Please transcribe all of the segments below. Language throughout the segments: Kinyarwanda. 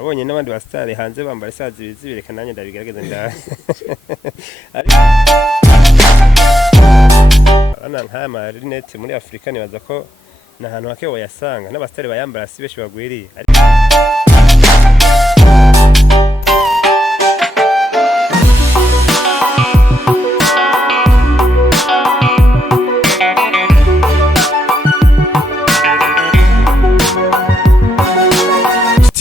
abonye n'abandi basitari hanze bambara isazi bizibireka nanjye ndabigerageza ndahe ana nk'aya marinete muri Afrika nibaza ko n'ahantu hake woyasanga n'abasitari bayambara si benshi bagwiriye.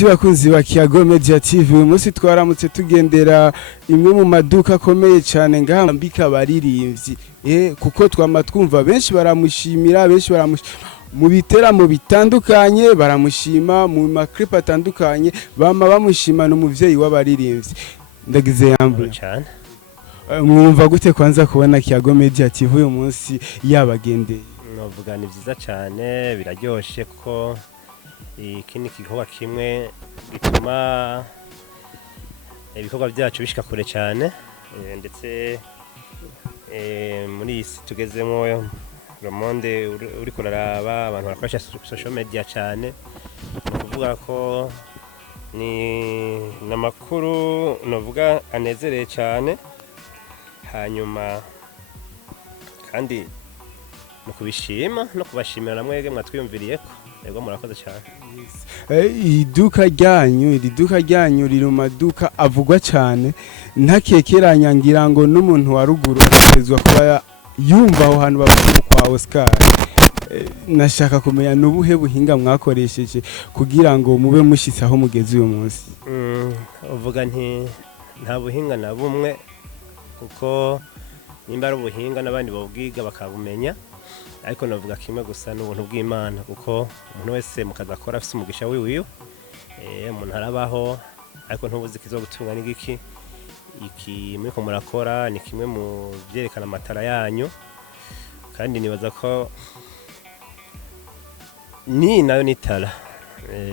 Bakunzi ba Kiyago Media TV uyu munsi twaramutse tugendera imwe mu maduka akomeye cyane ngaha mbika baririmbyi kuko twama twumva benshi baramushimira mu biteramo bitandukanye baramushima mu maklip atandukanye bama bamushima n'umuvyeyi w'abaririmbyi ndagize yambuye cyane. Mwumva gute kwanza kubona Kiyago Media TV uyu munsi yabagendeye? Novuga ni vyiza cyane biraryoshe ko iki ni igikorwa kimwe gituma ibikorwa byacu bishika kure cyane ndetse muri iyi si tugezemo le monde uri kuraraba abantu barakoresha social media cyane kuvuga ko ni namakuru novuga anezereye cyane hanyuma kandi no kubishima no kubashimira namwege mwatwiyumviriyeko ego murakoze cyane. Iduka ryanyu riri mu maduka avugwa cyane ntakekeranya ngira ngo n'umuntu wa ruguru azezwa kuba yumva aho hantu bavuga kwa Oscar. Nashaka kumenya n'ubuhe buhinga mwakoresheje kugira ngo mube mushitse aho mugeze uyu munsi. Uvuga nti nta buhinga na bumwe kuko nimba ari ubuhinga n'abandi babwiga bakabumenya ariko navuga kimwe gusa n'ubuntu bw'Imana kuko umuntu wese mukaza akora afite umugisha wiwiwe umuntu arabaho ariko ntubuzi kizo gutunga n'igiki iki muri ko murakora ni kimwe mu byerekana amatara yanyu kandi nibaza ko ni nayo nitara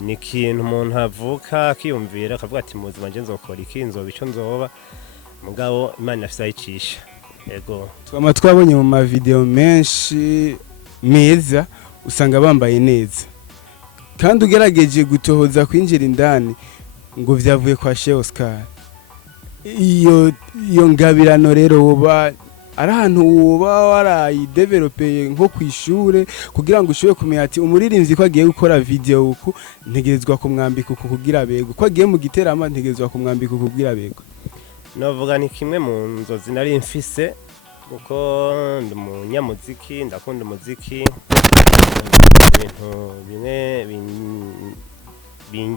ni ikintu umuntu avuka akiyumvira akavuga ati mu buzima nje nzokora iki nzoba ico nzoba mugabo Imana afite ayicisha. Ego twama twabonye mu ma video menshi meza usanga bambaye neza kandi ugerageje gutohoza kwinjira indani ngo vyavuye kwa Sheikh Oscar. Iyo ngabirano rero woba ari ahantu woba warayidevelopeye nko kwishure kugira ngo ushobore kumenya ati umuririmbyi ko agiye gukora video uku ntegerezwa kumwambika uku kugira bego ko agiye mu giterama ntegerezwa kumwambika uku kugira bego. Novuga ni kimwe mu nzozi nari mfise kuko ndi umunyamuziki ndakunda umuziki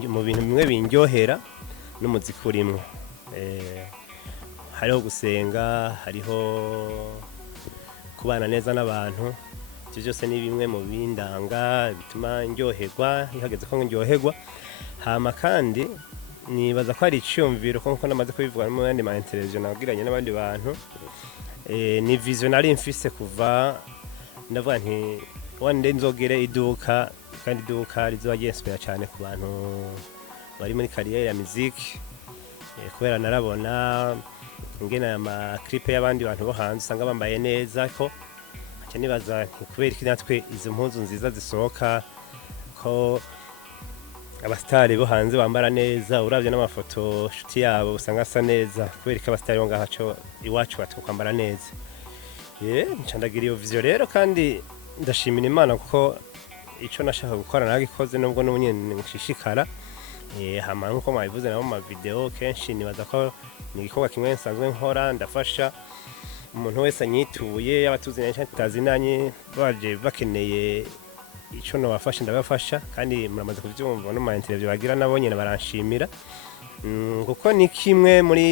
mu bintu bimwe binjyohera n'umuziki urimo hariho gusenga hariho kubana neza n'abantu ivyo byose ni bimwe mu bindanga bituma ndyoherwa ihageze ko ndyoherwa hama kandi nibaza ko ari icyumviro kuko namaze kubivuga mu yandi ma television nabwiranye n'abandi bantu ni visionary mfise kuva ndavuga nti one day nzogere iduka kandi iduka rizobagenspera cyane ku bantu bari muri carrière ya musique kubera narabona ngena ama clip y'abandi bantu bo hanze usanga bambaye neza ko aca nibaza kubera iki natwe izo mpuzu nziza zisohoka ko abastari bo hanze bambara neza uravye n'amafoto shuti yabo usanga asa neza kubera ko abastari bo ngahaco iwacu batwambara neza ncandagira iyo vision rero kandi ndashimira Imana kuko ico nashaka gukora nagikoze nubwo n'ubunyene nshishikara hama nkuko mwabivuze nabo mu video kenshi nibaza ko ni igikorwa kimwe nsanzwe nkora ndafasha umuntu wese anyituye abatuzi neza tazinanye baje bakeneye ico no bafasha ndabafasha kandi muramaze kuvyumva no ma interview bagira nabo nyene baranshimira kuko ni kimwe muri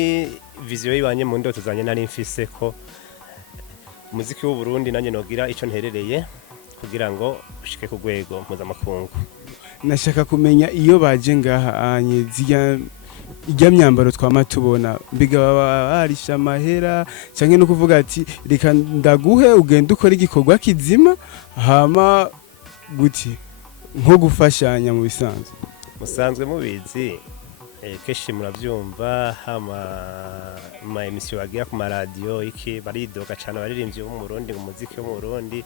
vision yibanye mu ndoto zanye nari mfise ko umuziki w'u Burundi nanye nogira ico nterereye kugira ngo ushike ku rwego mpuzamakungu. Nashaka kumenya iyo baje ngaha anye ijya myambaro twama tubona mbiga barisha amahera canke no kuvuga ati reka ndaguhe ugenda ukora igikorwa kizima hama guti nko gufashanya mu bisanzwe musanzwe mubizi keshi muravyumva hama ma emission bagira ku radio iki baridoka cyane baririmbye bo mu Burundi mu muziki wo mu Burundi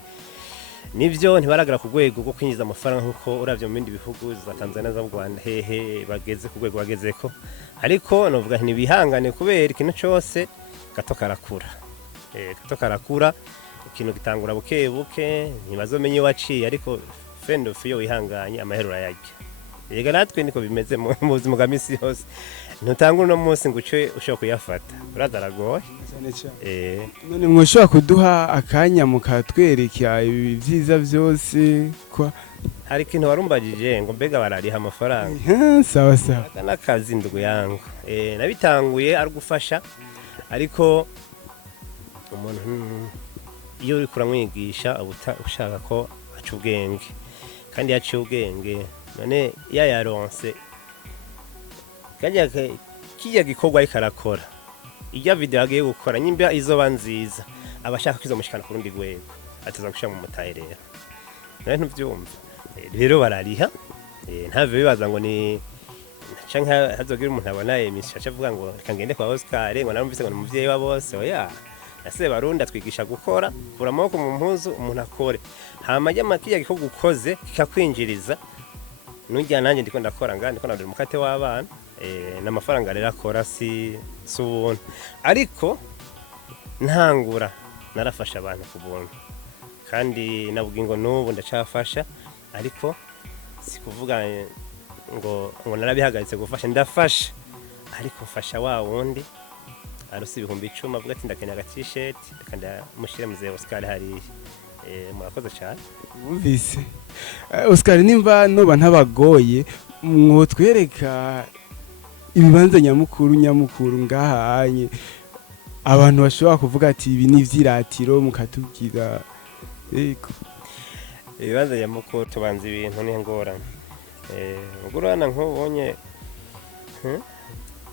nivyo ntibaragara ku rwego rwo kwinjiza amafaranga nkuko uravye mu bindi bihugu za Tanzania za Rwanda hehe bageze ku rwego bagezeko, ariko novuga nti bihangane kubera ikintu cyose gato karakura. Gato karakura, ikintu gitangura buke buke, ntibazomenya waciye, ariko friend of yo wihanganye amahero urayarya. Yega natwe niko bimeze mu buzima bwa misi yose, ntutangura no munsi ngo uce ushobora kuyafata, urazaragoye. None mwoshobora kuduha akanya mukatwereka ibi vyiza vyose kwa hari ikintu warumbagije ngo mbega barariha amafaranga. Sawa sawa. N'akazi ndugu yangu. Nabitanguye ari gufasha, ariko umuntu iyo uri kuramwigisha ushaka ko aca ubwenge, kandi yaciye ubwenge none yayaronse kijya gikorwa ariko arakora, ijya video agiye gukora nyimba izoba nziza abashaka kwizomushikana ku rundi rwego ateza gushira mu mutahe rero nawe ntuvyumva. Rero barariha, ntave bibaza ngo ni canke hazogira umuntu abona emission acavuga ngo reka ngende kwa Oscar ngo narumvise ngo ni umuvyeyi wa bose. Oya, nase Barundi atwigisha gukora, kura amaboko mu mpuzu umuntu akore, hama kijya gikorwa ukoze kikakwinjiriza. Nujya nanjye ndiko ndakora ngandi ko ndari mukate w'abana, n'amafaranga rero akora si ubuntu, ariko ntangura narafasha abantu ku buntu, kandi nabugingo n'ubu ndacafasha, ariko si kuvuga ngo narabihagaritse gufasha, ndafasha, ariko mfasha wa wundi arusi 10,000 avuga ati ndakeneye aga-t-shirt kandi mushire muze Oscar hariya. Murakoze cyane. Mwumvise Oscar, nimba noba ntabagoye mwotwereka ibibanza nyamukuru ngahanye abantu bashobora kuvuga ati ibi ni vyiratiro mukatubwira. Ibibanza nyamukuru tubanza ibintu ni ngorane. Ngurana nkubonye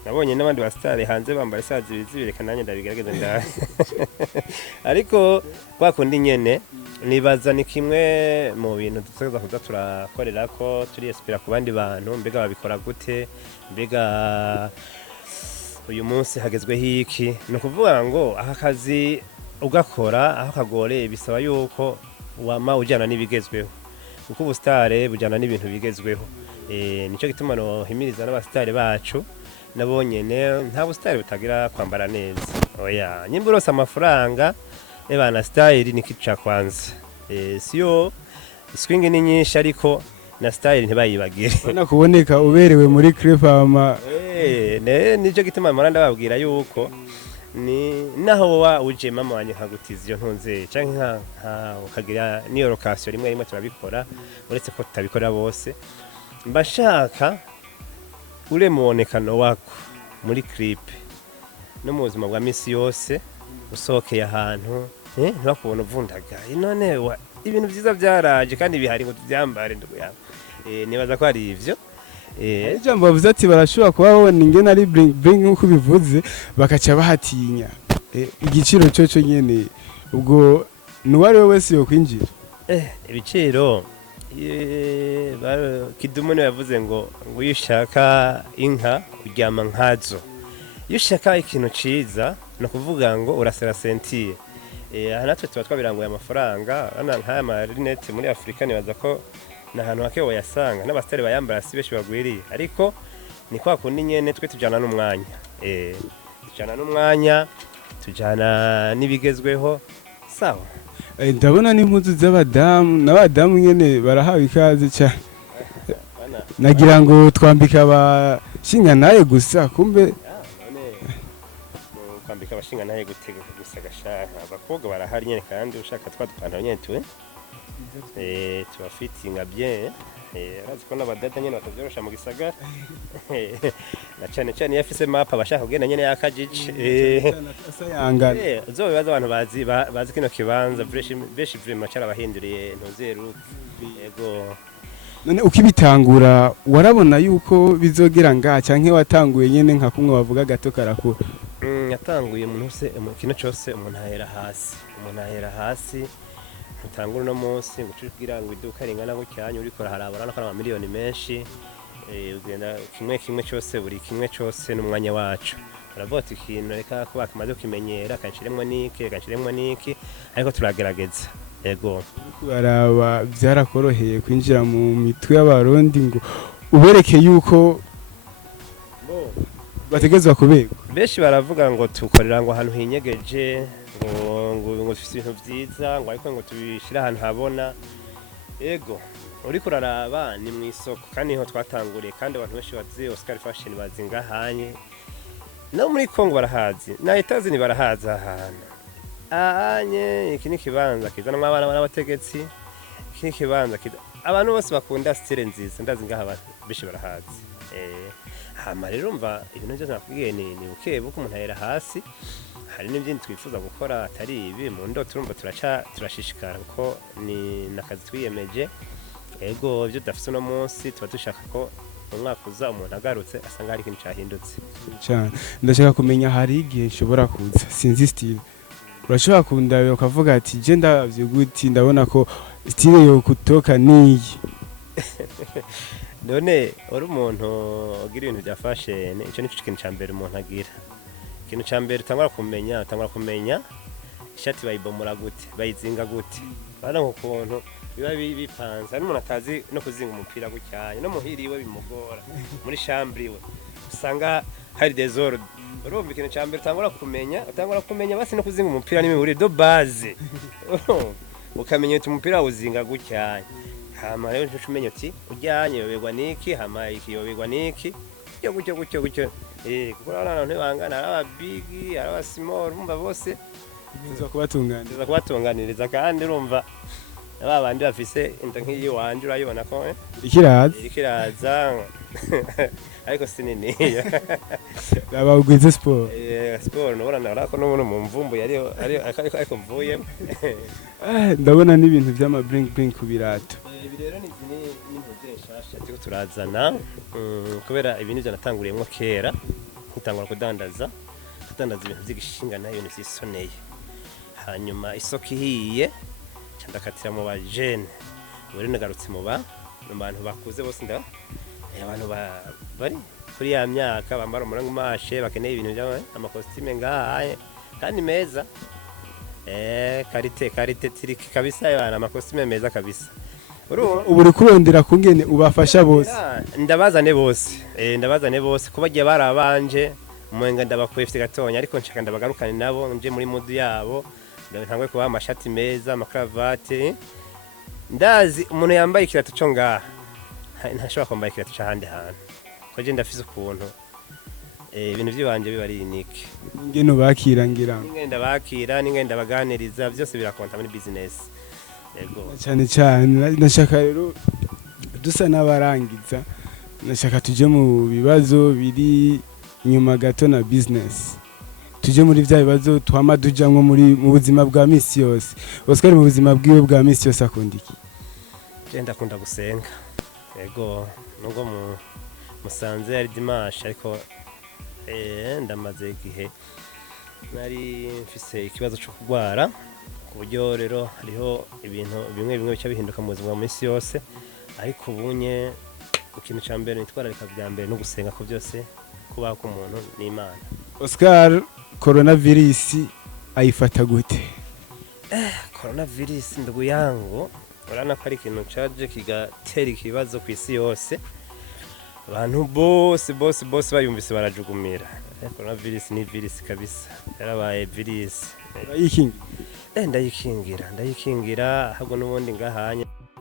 nabonye n'abandi basitari hanze bambara isazi bizibireka nanjye ndabigerageza nda ariko kwa kundi nyene nibaza ni kimwe mu bintu dutegereza kuza turakorera ko turi espera ku bandi bantu, mbega babikora gute, mbega uyu munsi hagezweho iki. Ni ukuvuga ngo aka kazi ugakora aho kagoreye bisaba yuko wama ujyana n'ibigezweho, kuko ubusitare bujyana n'ibintu bigezweho. Nico gituma no himiriza n'abasitari bacu nabo nyene nta busitari butagira kwambara neza. Oya, nyimba urose amafaranga ebana style ni kica kwanza. Siyo swing ni nyinshi, ariko na style ntibayibagire. Bana kuboneka uberewe muri clip ama nico gituma maranda babwira yuko ni naho wa uje mama wanye nkagutiza iyo ntunze canke nka ukagira niyo location rimwe turabikora, uretse ko tutabikora bose. Mbashaka ure muonekano wako muri clip no mu buzima bwa misi yose usokeye ahantu ntibakubona uvundagaye. None ibintu byiza byaraje kandi bihari ngo tubyambare ndugu yawe. Nibaza ko ari ivyo. Ijambo bavuze ati barashobora kuba babona ingene ari bring nkuko bivuze bakaca bahatinya. Igiciro cyo nyene ubwo nuwari we wese yo kwinjira. Ibiciro Kidumu niwe yavuze ngo uyishaka inka uryama nkazo. Yushaka ikintu ciza no kuvuga ngo urasera sentiye. Natwe tuba twabiranguye amafaranga, ana nkaya marinete muri Afrika nibaza ko nahantu hake wayasanga n'abastari bayambara si beshi bagwiriye, ariko ni kwa kundi nyene twe tujana n'umwanya. Tujana n'umwanya, tujana nibigezweho. Sawa. Ndabona n'impuzu z'abadamu n'abadamu nyene barahawe ikaze cyane. Nagira ngo twambika abashinga naye gusa kumbe kwambika abashinga naye gutega gusa gashaka. Abakobwa barahari nyene kandi ushaka twadupantaro nyene tuwe tubafitinga bien. Arazi ko n'abadada nyene batavyorosha mu gisagara. Na cyane yafise map abashaka kugenda nyene yakajije. Zo bibaza abantu bazi kino kibanza beshi vraiment cyarabahinduriye ntuzeru. Yego. None ukibitangura warabona yuko bizogera canke watanguye nyene nka kumwe bavuga gato karakura. Yatanguye umuntu se kino cyose umuntu ahera hasi utangura no munsi ngucugira ngo iduka ringana gucyanya uriko harabara no miliyoni menshi. Ugenda kimwe cyose buri kimwe cyose n'umwanya wacu. Uravota ikintu reka ko bakamaze kukimenyera kanshiremwe niki ariko turagerageza. ego baraba byarakoroheye kwinjira mu mitwe y'abarundi ngo ubereke yuko bategezwa kubegwa. benshi baravuga ngo tukorera ngo ahantu hinyegeje ngo dufite ibintu byiza ngo ariko ngo tubishyire ahantu habona ego uriko uraraba ni mu isoko kandi niho twatanguriye kandi abantu benshi bazi Oscar Fashion bazi ngahanye no muri Kongo barahazi na Etazi ni barahazi ahantu ahanye iki ni kibanza kizanwa abana b'abategetsi iki ni kibanza abantu bose bakunda style nziza ndazi ngaha abantu benshi barahazi hama rero umva ibintu byose nakubwiye ni buke buko umuntu ahera hasi hari n'ibindi twifuza gukora atari ibi mu ndo turumva turashishikara ko ni nakazi twiyemeje ego byo dafise no munsi tuba dushaka ko umwaka uza umuntu agarutse asanga hari ikintu cyahindutse cyane. Ndashaka kumenya hari igihe nshobora kuza sinzi style urashobora kundabira ukavuga ati je ndabavye guti ndabona ko style yo kutoka niyi none uri umuntu ugira ibintu bya fashion icyo ni kintu cya mbere umuntu agira ikintu cya mbere utangura kumenya ishati bayibomora gute bayizinga gute bana ukuntu biba bipanze hari umuntu atazi no kuzinga umupira gucyanye no muhiriwe bimugora muri chambre iwe usanga hari desordre urumva ikintu cya mbere utangura kumenya basi no kuzinga umupira n'imiburi do base ukamenya uti umupira uzinga gucyanye hama rero ntumenye uti ujyanye yoberwa niki hama ikiyoberwa niki gutyo kuko abantu ntibangana araba big araba small umva bose biza kubatunganiriza kandi urumva abandi bafise inda nk'iyi wanje urayibona ko ikiraza ariko sinini abagwize sport nubona narako n'umuntu mu mvumbu ariko mvuye ndabona n'ibintu by'ama bling ku birato ibi rero ni nshasha turiko turazana kubera ibintu byo natanguriyemo kera nkitangura kudandaza ibintu by'igishinga nayo ni sisoneye hanyuma isoko ihiye ndakatira mu bajene bari nagarutse mu bantu bakuze bose abantu bari kuri ya myaka bambara umurango mashe bakeneye ibintu by'amakositime ngahaye kandi meza karite tiriki kabisa yana amakositime meza kabisa ubu uri kurondera kungene ubafasha bose ndabazane bose kuba giye barabanje umenga ndabakwefite gatonya ariko nshaka ndabagarukane nabo nje muri mudu yabo ntangwe kuba amashati meza amakravate ndazi umuntu yambaye ikirato cyo ngaha ntashobora kwambara ikirato cy'ahandi hantu ko je ndafise ukuntu ibintu by'ibanje biba ari unique ngene bakira ngira n'ingenda baganiriza byose birakonta muri business yego cyane ndashaka rero dusa n'abarangiza ndashaka tuje mu bibazo biri inyuma gato na business tuje muri bya bibazo twama dujamwe mu buzima bwa misi yose Oscar mu buzima bwiwe bwa misi yose akunda iki genda akunda gusenga yego nubwo musanze ari dimanche ariko ndamaze igihe nari mfise ikibazo cyo kugwara ku buryo rero hariho ibintu bimwe bica bihinduka mu buzima bwa misi yose ariko ubunye ikintu cya mbere nitwararika bya mbere no gusenga ko byose kubaho k'umuntu n'Imana. Oscar coronavirus ayifata gute? Coronavirus ndugu yangu urana ko ari ikintu caje kigatera ikibazo ku isi yose abantu bose bayumvise barajugumira coronavirus ni virus kabisa yarabaye virus ndayikingira ndayikingira ahubwo n'ubundi ngahanye